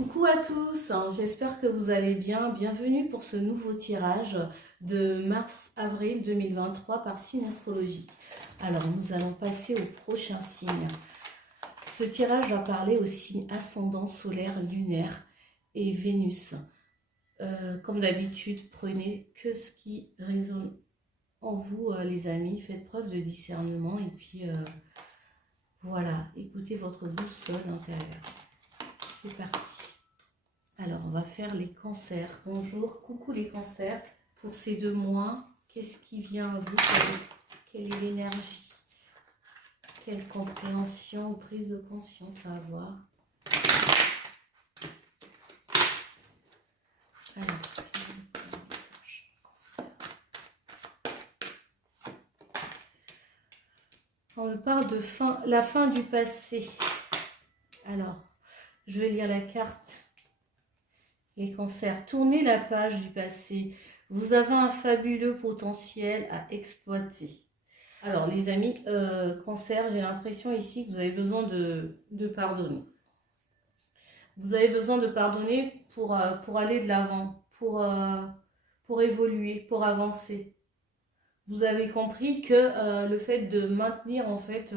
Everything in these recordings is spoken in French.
Coucou à tous, j'espère que vous allez bien. Bienvenue pour ce nouveau tirage de mars-avril 2023 par signe astrologique. Alors, nous allons passer au prochain signe. Ce tirage va parler aux signes ascendant, solaire, lunaire et Vénus. Comme d'habitude, prenez que ce qui résonne en vous, les amis. Faites preuve de discernement et puis voilà, écoutez votre boussole intérieure. C'est parti. Alors, on va faire les cancers. Bonjour, coucou les cancers. Pour ces 2 mois, qu'est-ce qui vient à vous? Quelle est l'énergie? Quelle compréhension ou prise de conscience à avoir? Alors, on me parle de la fin du passé. Alors, je vais lire la carte. Les cancers, tournez la page du passé. Vous avez un fabuleux potentiel à exploiter. Alors les amis, cancer, j'ai l'impression ici que vous avez besoin de pardonner. Vous avez besoin de pardonner pour aller de l'avant, pour évoluer, pour avancer. Vous avez compris que le fait de maintenir en fait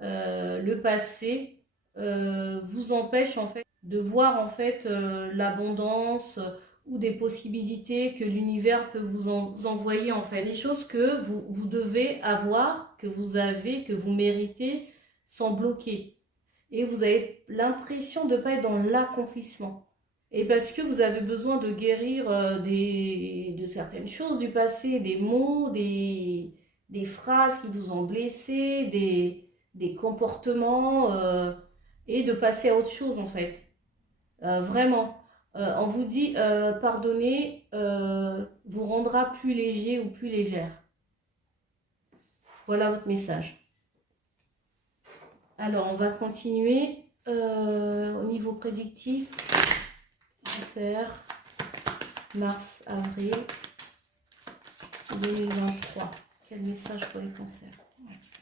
le passé vous empêche en fait de voir en fait l'abondance ou des possibilités que l'univers peut vous envoyer en fait. Des choses que vous devez avoir, que vous avez, que vous méritez sans bloquer. Et vous avez l'impression de ne pas être dans l'accomplissement. Et parce que vous avez besoin de guérir de certaines choses du passé, des mots, des phrases qui vous ont blessé, des comportements et de passer à autre chose en fait. Vraiment, on vous dit pardonner vous rendra plus léger ou plus légère. Voilà votre message. Alors, on va continuer au niveau prédictif. Cancer, mars, avril 2023. Quel message pour les cancers? Merci.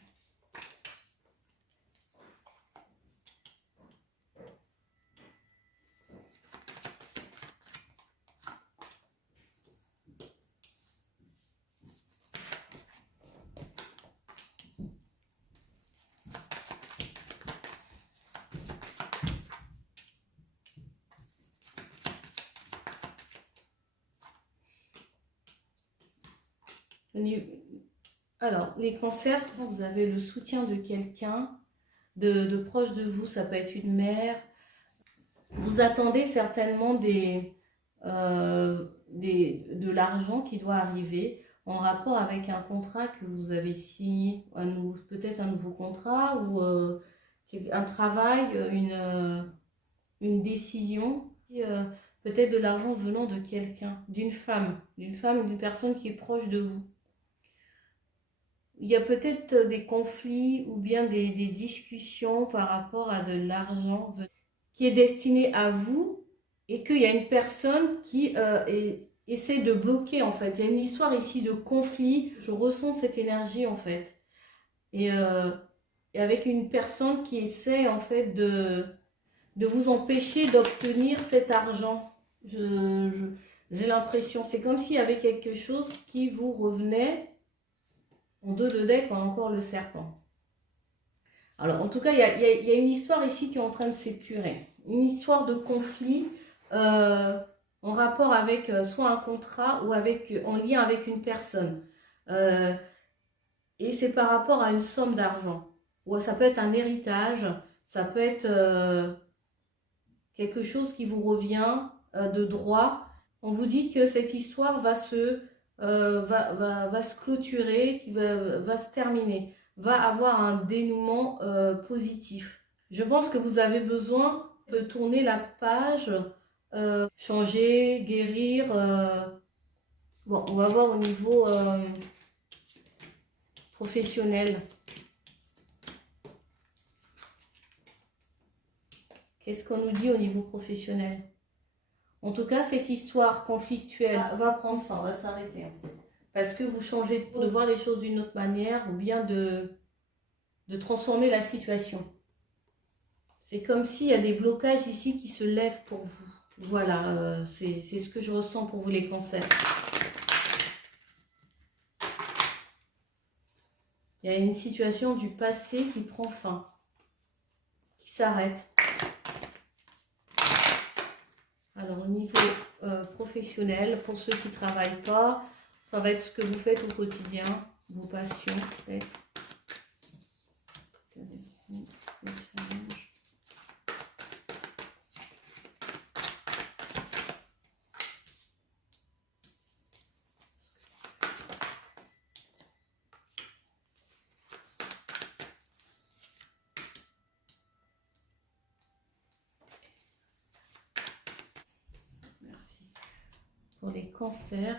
Alors, les cancers, vous avez le soutien de quelqu'un, de proche de vous, ça peut être une mère. Vous attendez certainement de l'argent qui doit arriver en rapport avec un contrat que vous avez signé, peut-être un nouveau contrat ou un travail, une décision, peut-être de l'argent venant de quelqu'un, d'une femme, d'une personne qui est proche de vous. Il y a peut-être des conflits ou bien des discussions par rapport à de l'argent qui est destiné à vous et qu'il y a une personne qui essaie de bloquer en fait. Il y a une histoire ici de conflit. Je ressens cette énergie en fait. Et avec une personne qui essaie en fait de vous empêcher d'obtenir cet argent. J'ai l'impression, c'est comme s'il y avait quelque chose qui vous revenait. En 2 de deck, on a encore le serpent. Alors, en tout cas, il y a une histoire ici qui est en train de s'épurer. Une histoire de conflit en rapport avec soit un contrat ou en lien avec une personne. Et c'est par rapport à une somme d'argent. Ou ça peut être un héritage, ça peut être quelque chose qui vous revient de droit. On vous dit que cette histoire va se clôturer, qui va se terminer, va avoir un dénouement positif. Je pense que vous avez besoin de tourner la page, changer, guérir. Bon, on va voir au niveau professionnel. Qu'est-ce qu'on nous dit au niveau professionnel? En tout cas, cette histoire conflictuelle va prendre fin, va s'arrêter. Parce que vous changez de voir les choses d'une autre manière ou bien de transformer la situation. C'est comme s'il y a des blocages ici qui se lèvent pour vous. Voilà, c'est ce que je ressens pour vous les cancers. Il y a une situation du passé qui prend fin, qui s'arrête. Alors au niveau professionnel, pour ceux qui ne travaillent pas, ça va être ce que vous faites au quotidien, vos passions peut-être. Merci. Pour les cancers,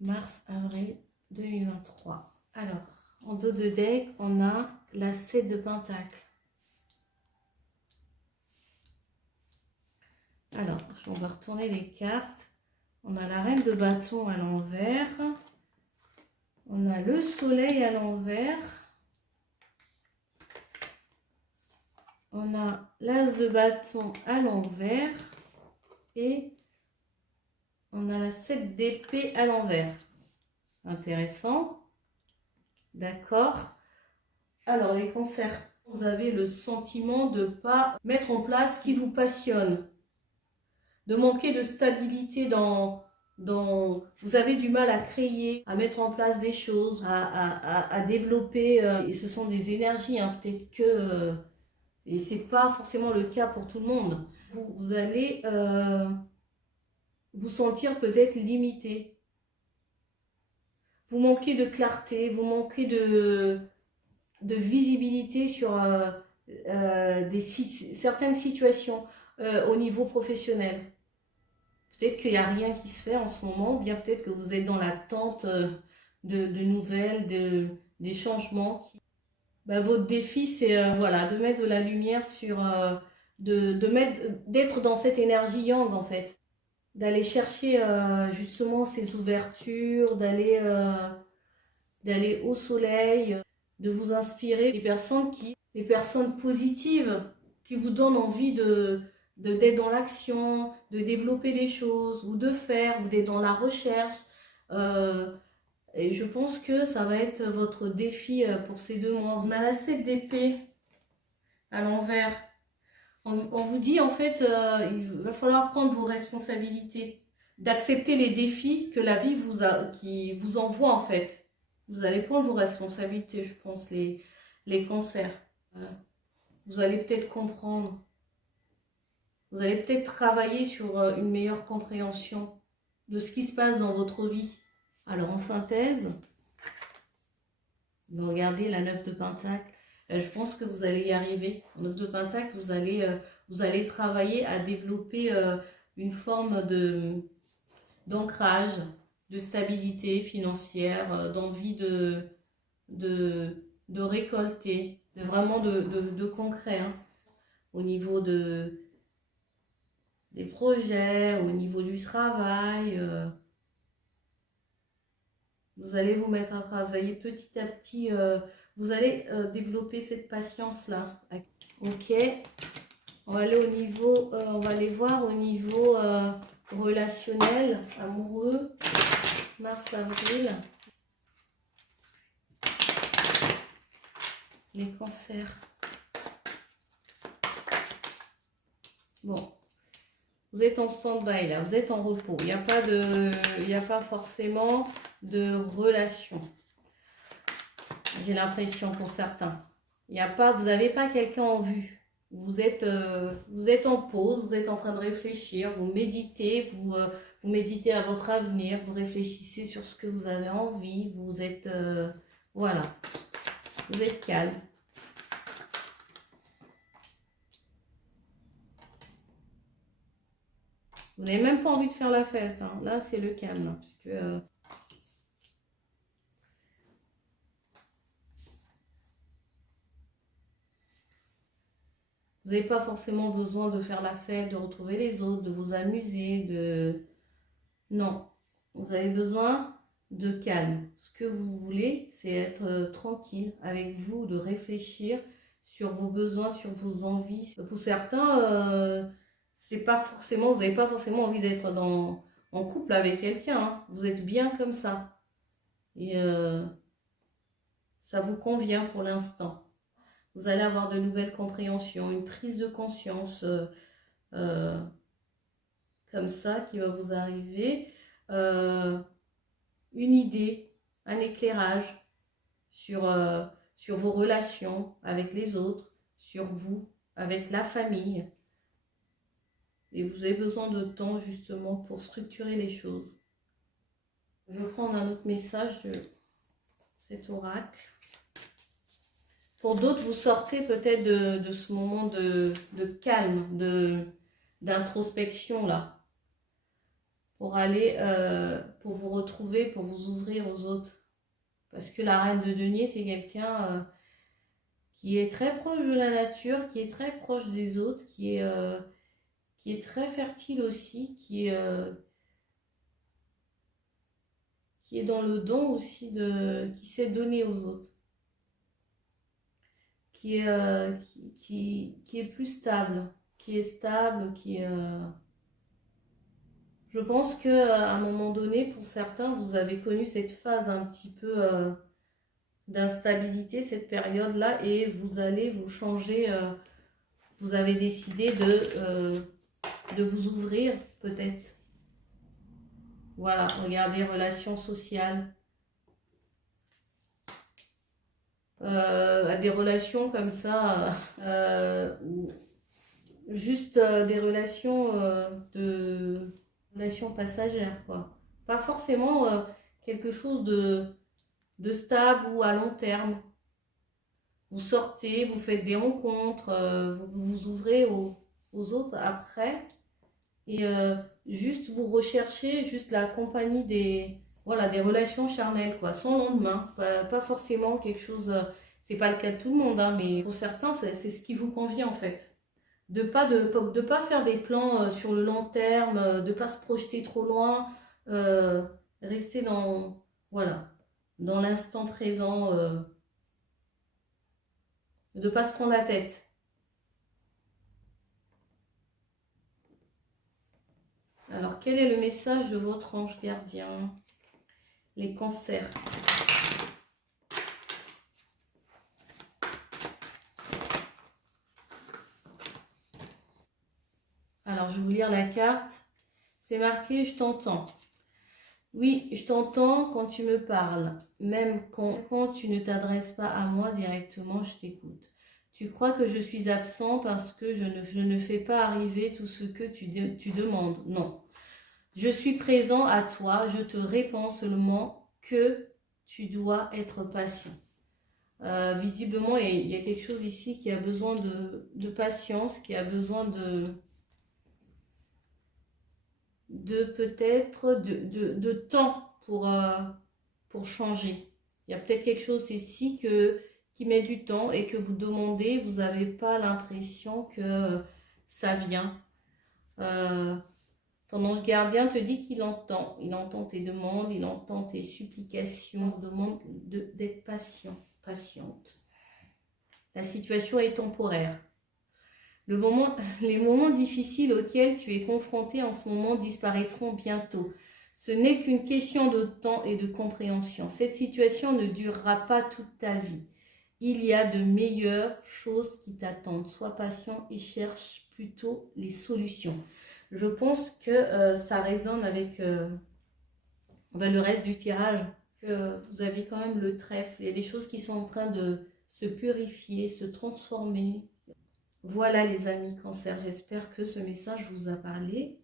mars-avril 2023. Alors, en dos de deck, on a la 7 de Pentacle. Alors, on va retourner les cartes. On a la Reine de bâton à l'envers. On a le Soleil à l'envers. On a l'As de bâton à l'envers. Et on a la 7 d'épée à l'envers. Intéressant. D'accord. Alors, les cancers, vous avez le sentiment de ne pas mettre en place ce qui vous passionne. De manquer de stabilité vous avez du mal à créer, à mettre en place des choses, à développer. Et ce sont des énergies, hein, peut-être que... et c'est pas forcément le cas pour tout le monde. Vous allez vous sentir peut-être limité. Vous manquez de clarté, vous manquez de visibilité sur certaines situations au niveau professionnel. Peut-être qu'il n'y a rien qui se fait en ce moment, ou bien peut-être que vous êtes dans l'attente de nouvelles, des changements. Ben, votre défi, c'est voilà, de mettre de la lumière sur... d'être dans cette énergie yang, en fait. D'aller chercher justement ces ouvertures, d'aller au soleil, de vous inspirer des personnes positives qui vous donnent envie d'être dans l'action, de développer des choses ou de faire, ou d'être dans la recherche. Et je pense que ça va être votre défi pour ces 2 mois. On a la 7 d'épée à l'envers. On vous dit en fait, il va falloir prendre vos responsabilités, d'accepter les défis que la vie qui vous envoie en fait. Vous allez prendre vos responsabilités, je pense, les cancers. Vous allez peut-être comprendre. Vous allez peut-être travailler sur une meilleure compréhension de ce qui se passe dans votre vie. Alors en synthèse, vous regardez la 9 de Pentacle. Je pense que vous allez y arriver. En 9 de Pentacle, vous allez travailler à développer une forme d'ancrage, de stabilité financière, d'envie de récolter, vraiment de concret, hein, au niveau des projets, au niveau du travail. Vous allez vous mettre à travailler petit à petit. Vous allez développer cette patience-là. Ok. On va aller on va aller voir au niveau relationnel, amoureux, mars-avril. Les cancers. Bon. Vous êtes en stand-by là, vous êtes en repos. Il n'y a pas forcément de relation. J'ai l'impression pour certains. Vous n'avez pas quelqu'un en vue. Vous êtes en pause, vous êtes en train de réfléchir, vous méditez, vous méditez à votre avenir, vous réfléchissez sur ce que vous avez envie, vous êtes, voilà, vous êtes calme. Vous n'avez même pas envie de faire la fête, hein. Là c'est le calme, hein, parce que... Vous n'avez pas forcément besoin de faire la fête, de retrouver les autres, de vous amuser, Non. Vous avez besoin de calme. Ce que vous voulez, c'est être tranquille avec vous, de réfléchir sur vos besoins, sur vos envies. Pour certains, c'est pas forcément, vous n'avez pas forcément envie d'être en couple avec quelqu'un. Hein. Vous êtes bien comme ça. Et ça vous convient pour l'instant. Vous allez avoir de nouvelles compréhensions, une prise de conscience comme ça qui va vous arriver. Une idée, un éclairage sur vos relations avec les autres, sur vous, avec la famille. Et vous avez besoin de temps justement pour structurer les choses. Je vais prendre un autre message de cet oracle. Pour d'autres, vous sortez peut-être de ce moment de calme, d'introspection là. Pour aller, pour vous retrouver, pour vous ouvrir aux autres. Parce que la reine de denier, c'est quelqu'un qui est très proche de la nature, qui est très proche des autres, qui est très fertile aussi, qui est dans le don aussi, qui sait donner aux autres. Qui est plus stable, qui est... Je pense qu'à un moment donné, pour certains, vous avez connu cette phase un petit peu d'instabilité, cette période-là, et vous allez vous changer, vous avez décidé de vous ouvrir, peut-être. Voilà, regardez, relations sociales. À des relations comme ça, juste des relations relations passagères, quoi. Pas forcément quelque chose de stable ou à long terme. Vous sortez, vous faites des rencontres, vous vous ouvrez aux autres après, et juste vous recherchez juste la compagnie des relations charnelles, quoi, sans lendemain, pas forcément quelque chose, c'est pas le cas de tout le monde, hein, mais pour certains, c'est ce qui vous convient en fait. De pas faire des plans sur le long terme, de pas se projeter trop loin, rester dans l'instant présent, de pas se prendre la tête. Alors, quel est le message de votre ange gardien? Les cancers. Alors, je vais vous lire la carte. C'est marqué « Je t'entends ». Oui, je t'entends quand tu me parles. Même quand tu ne t'adresses pas à moi directement, je t'écoute. Tu crois que je suis absent parce que je ne fais pas arriver tout ce que tu demandes. Non. Je suis présent à toi. Je te réponds seulement que tu dois être patient. Visiblement, il y a quelque chose ici qui a besoin de patience, qui a besoin peut-être de temps pour changer. Il y a peut-être quelque chose ici qui met du temps et que vous demandez, vous n'avez pas l'impression que ça vient. Ton ange gardien te dit qu'il entend. Il entend tes demandes, il entend tes supplications, demande d'être patiente. La situation est temporaire. Les moments difficiles auxquels tu es confronté en ce moment disparaîtront bientôt. Ce n'est qu'une question de temps et de compréhension. Cette situation ne durera pas toute ta vie. Il y a de meilleures choses qui t'attendent. Sois patient et cherche plutôt les solutions. Je pense que ça résonne avec le reste du tirage. Que vous avez quand même le trèfle. Il y a des choses qui sont en train de se purifier, se transformer. Voilà les amis cancer, j'espère que ce message vous a parlé.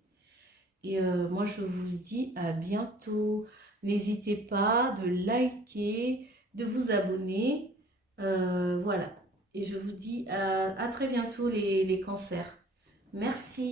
Et moi je vous dis à bientôt. N'hésitez pas de liker, de vous abonner. Voilà. Et je vous dis à très bientôt les cancers. Merci.